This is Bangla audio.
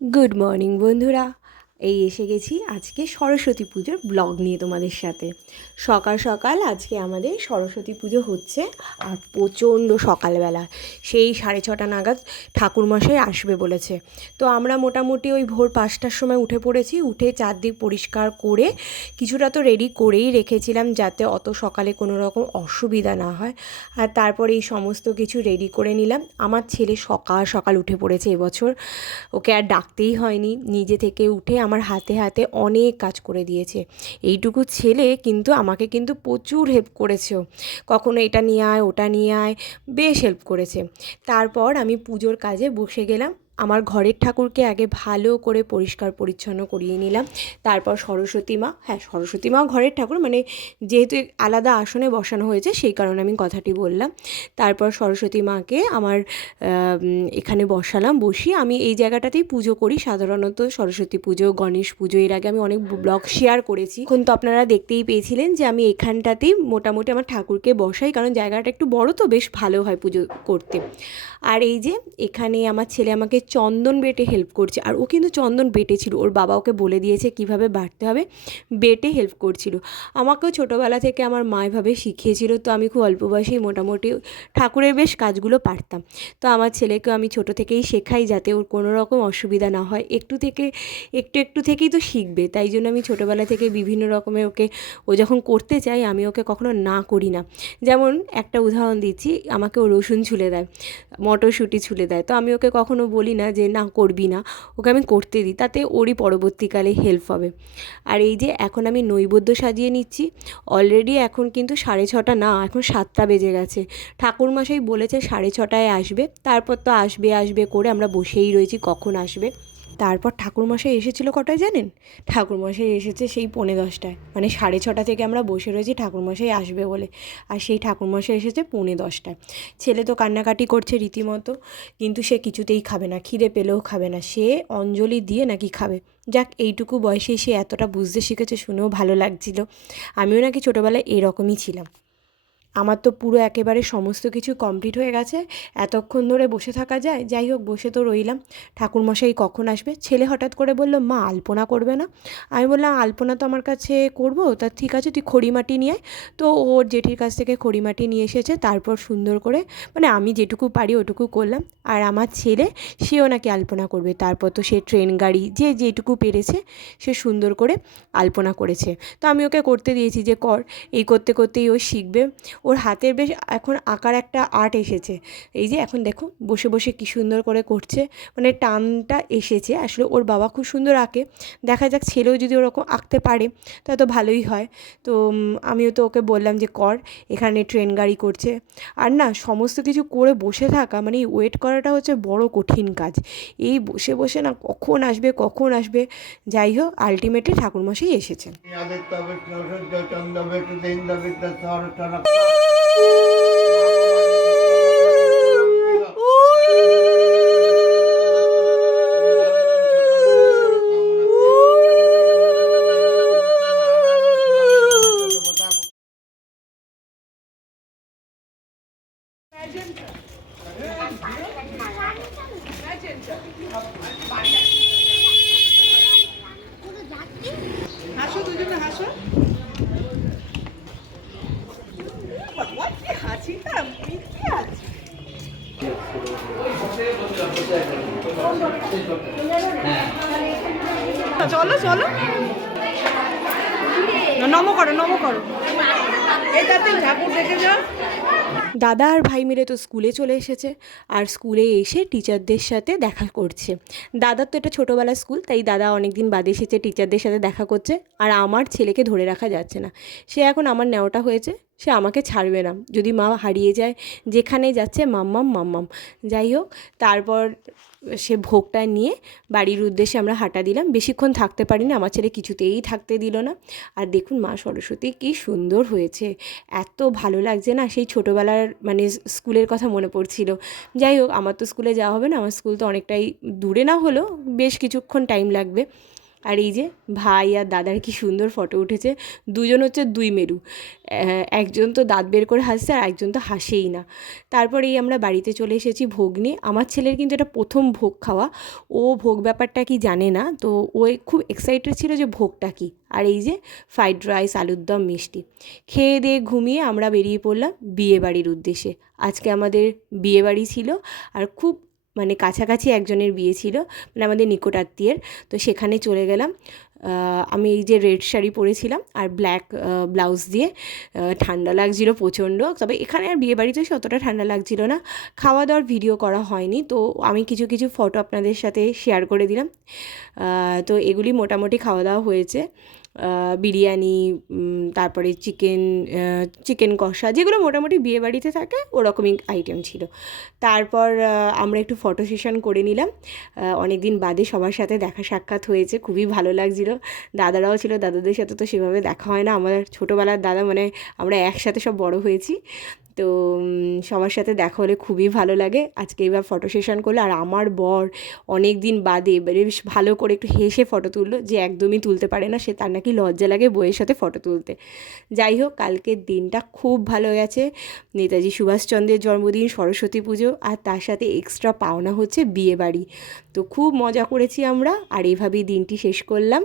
গুড মর্নিং বন্ধুরা। এই এসে গেছি আজকে সরস্বতী পুজোর ব্লগ নিয়ে তোমাদের সাথে। সকাল সকাল আজকে আমাদের সরস্বতী পুজো হচ্ছে, আর প্রচণ্ড সকালবেলা সেই 6:30 নাগাদ ঠাকুরমশাই আসবে বলেছে। তো আমরা মোটামুটি ওই ভোর 5টার সময় উঠে পড়েছি। উঠে চারদিক পরিষ্কার করে কিছুটা তো রেডি করেই রেখেছিলাম যাতে অত সকালে কোনো রকম অসুবিধা না হয়। আর তারপরে এই সমস্ত কিছু রেডি করে নিলাম। আমার ছেলে সকাল সকাল উঠে পড়েছে এবছর, ওকে আর ডাকতেই হয়নি, নিজে থেকে উঠে আমার হাতে হাতে অনেক কাজ করে দিয়েছে। এইটুকু ছেলে কিন্তু আমাকে কিন্তু প্রচুর হেল্প করেছে। কখনো এটা নিয়ে আয়, ওটা নিয়ে আয়, বেশ হেল্প করেছে। তারপর আমি পুজোর কাজে বসে গেলাম। আমার ঘরের ঠাকুরকে আগে ভালো করে পরিষ্কার পরিচ্ছন্ন করিয়ে নিলাম। তারপর সরস্বতী মা, হ্যাঁ সরস্বতী মাও ঘরের ঠাকুর, মানে যেহেতু আলাদা আসনে বসানো হয়েছে সেই কারণে আমি কথাটি বললাম। তারপর সরস্বতী মাকে আমার এখানে বসালাম। বসি আমি এই জায়গাটাতেই পুজো করি সাধারণত, সরস্বতী পুজো, গণেশ পুজো। এর আগে আমি অনেক ব্লগ শেয়ার করেছি, এখন তো আপনারা দেখতেই পেয়েছিলেন যে আমি এখানটাতেই মোটামুটি আমার ঠাকুরকে বসাই, কারণ জায়গাটা একটু বড় তো বেশ ভালো হয় পুজো করতে। আর এই যে এখানে আমার ছেলে আমাকে চন্দন বেটে হেল্প করছে, আর ও কিন্তু চন্দন বেটেছিল, ওর বাবা ওকে বলে দিয়েছে কিভাবে বাটতে হবে, বেটে হেল্প করছিল। আমাকেও ছোটোবেলা থেকে আমার মা এভাবে শিখিয়েছিল, তো আমি খুব অল্প বয়সেই মোটামুটি ঠাকুরের বেশ কাজগুলো পারতাম। তো আমার ছেলেকেও আমি ছোটো থেকেই শেখাই যাতে ওর কোনো রকম অসুবিধা না হয়। একটু থেকেই তো শিখবে, তাই জন্য আমি ছোটোবেলা থেকে বিভিন্ন রকমের ওকে, ও যখন করতে চাই আমি ওকে কখনো না করি না। যেমন একটা উদাহরণ দিচ্ছি, আমাকে ও রসুন ছুলে দেয়, মটরশুঁটি ছুলে দেয়, তো আমি ওকে কখনো বলি না যে না করবি না, ওকে আমি করতে দিই, তাতে ওরই পরবর্তীকালে হেল্প হবে। আর এই যে এখন আমি নৈবেদ্য সাজিয়ে নিচ্ছি। অলরেডি এখন কিন্তু 6:30 না, এখন 7টা বেজে গেছে। ঠাকুরমশাই বলেছে 6:30টায় আসবে, তারপর তো আসবে আসবে করে আমরা বসেই রয়েছি কখন আসবে। তারপর ঠাকুরমশাই এসেছিলো কটায় জানেন? ঠাকুরমশাই এসেছে সেই 10:45টায়, মানে 6:30 থেকে আমরা বসে রয়েছি ঠাকুরমশাই আসবে বলে, আর সেই ঠাকুরমশাই এসেছে 10:45টায়। ছেলে তো কান্নাকাটি করছে রীতিমতো, কিন্তু সে কিছুতেই খাবে না, খিদে পেলেও খাবে না, সে অঞ্জলি দিয়ে নাকি খাবে। যাক, এইটুকু বয়সেই সে এতটা বুঝতে শিখেছে, শুনেও ভালো লাগছিল। আমিও নাকি ছোটোবেলায় এরকমই ছিলাম। আমার তো পুরো একেবারে সমস্ত কিছু কমপ্লিট হয়ে গেছে, এতক্ষণ ধরে বসে থাকা যায়? যাই হোক, বসে তো রইলাম। ঠাকুরমশাই কখন আসবে? ছেলে হঠাৎ করে বলল, মা আলপনা করবে না? আমি বললাম আলপনা তো আমার কাছে করবো, তা ঠিক আছে তুই খড়িমাটি নিয়ে আয়। তো ওর জেঠির কাছ থেকে খড়িমাটি নিয়ে এসেছে, তারপর সুন্দর করে, মানে আমি যেটুকু পারি ওটুকু করলাম। আর আমার ছেলে, সেও নাকি আলপনা করবে। তারপর তো সে ট্রেন গাড়ি, যে যেটুকু পেরেছে সে সুন্দর করে আলপনা করেছে। তো আমি ওকে করতে দিয়েছি যে কর, এই করতে করতেই ও শিখবে। ওর হাতের বেশ এখন আঁকার একটা আর্ট এসেছে। এই যে এখন দেখো বসে বসে কী সুন্দর করে করছে, মানে টানটা এসেছে। আসলে ওর বাবা খুব সুন্দর আঁকে, দেখা যাক ছেলেও যদি ওরকম আঁকতে পারে তাহলে তো ভালোই হয়। তো আমিও তো ওকে বললাম যে কর, এখানে ট্রেন গাড়ি করছে। আর না, সমস্ত কিছু করে বসে থাকা মানে ওয়েট করাটা হচ্ছে বড় কঠিন কাজ। এই বসে বসে না কখন আসবে কখন আসবে, যাই হোক আলটিমেটলি ঠাকুরমশাই এসেছেন। হাসো, দুজনে হাসো। হাসিটা মিথ্যে আছে। চলো চলো, নমো করো নমো করো, এটাতে ঠাকুর দেখে যাও। দাদা আর ভাই মিলে তো স্কুলে চলে এসেছে, আর স্কুলে এসে টিচারদের সাথে দেখা করছে। দাদার তো এটা ছোটোবেলার স্কুল, তাই দাদা অনেক দিন বাদে এসেছে, টিচারদের সাথে দেখা করছে। আর আমার ছেলেকে ধরে রাখা যাচ্ছে না, সে এখন আমার ন্যাওটা হয়েছে, সে আমাকে ছাড়বে না। যদি মা হারিয়ে যায়, যেখানেই যাচ্ছে মাম্মাম মাম্মাম। যাই হোক, তারপর সে ভোগটা নিয়ে বাড়ির উদ্দেশ্যে আমরা হাঁটা দিলাম। বেশিক্ষণ থাকতে পারিনি, আমার ছেলে কিছুতেই থাকতে দিল না। আর দেখুন মা সরস্বতী কী সুন্দর হয়েছে, এত ভালো লাগছে না, সেই ছোটোবেলার মানে স্কুলের কথা মনে পড়ছিল। যাই হোক, আমার তো স্কুলে যাওয়া হবে না, আমার স্কুল তো অনেকটাই দূরে, না হলেও বেশ কিছুক্ষণ টাইম লাগবে। আর এই যে ভাই আর দাদার কি সুন্দর ফটো উঠেছে, দুজন হচ্ছে দুই মেরু, একজন তো দাঁত বের করে হাসছে আর একজন তো হাসেই না। তারপরেই আমরা বাড়িতে চলে এসেছি ভোগ নিয়ে। আমার ছেলের কিন্তু এটা প্রথম ভোগ খাওয়া, ও ভোগ ব্যাপারটা কি জানে না, তো ও খুব এক্সাইটেড ছিল যে ভোগটা কী। আর এই যে ফ্রাইড রাইস, আলুর দম, মিষ্টি খেয়ে দিয়ে ঘুমিয়ে আমরা বেরিয়ে পড়লাম বিয়েবাড়ির উদ্দেশ্যে। আজকে আমাদের বিয়েবাড়ি ছিল, আর খুব মানে কাছাকাছি একজনের বিয়ে ছিল, মানে আমাদের নিকটাত্মীয়ের। তো সেখানে চলে গেলাম। আমি এই যে রেড শাড়ি পরেছিলাম আর ব্ল্যাক ব্লাউজ দিয়ে, ঠান্ডা লাগছিল প্রচণ্ড, তবে এখানে আর বিয়েবাড়িতে অতটা ঠান্ডা লাগছিল না। খাওয়া দাওয়ার ভিডিও করা হয়নি, তো আমি কিছু কিছু ফটো আপনাদের সাথে শেয়ার করে দিলাম। তো এগুলি মোটামুটি খাওয়া দাওয়া হয়েছে। বিরিয়ানি, তারপরে চিকেন কষা, যেগুলো মোটামুটি বিয়েবাড়িতে থাকে ওরকমই আইটেম ছিল। তারপর আমরা একটু ফটো সেশন করে নিলাম। অনেক দিন বাদে সবার সাথে দেখা সাক্ষাৎ হয়েছে, খুবই ভালো লাগছিল। দাদারাও ছিল, দাদাদের সাথে তো সেভাবে দেখা হয় না, আমার ছোটোবেলার দাদা, মানে আমরা একসাথে সব বড় হয়েছি। তো সবার সাথে দেখা হলে খুবই ভালো লাগে। আজকে এবার ফটো সেশন করলো, আর আমার বর অনেক দিন বাদে এবারে বেশ ভালো করে একটু হেসে ফটো তুললো, যে একদমই তুলতে পারে না সে, তার নাকি লজ্জা লাগে বইয়ের সাথে ফটো তুলতে। যাই হোক, কালকের দিনটা খুব ভালো গেছে। নেতাজি সুভাষচন্দ্রের জন্মদিন, সরস্বতী পুজো, আর তার সাথে এক্সট্রা পাওনা হচ্ছে বিয়েবাড়ি। তো খুব মজা করেছি আমরা, আর এইভাবেই দিনটি শেষ করলাম।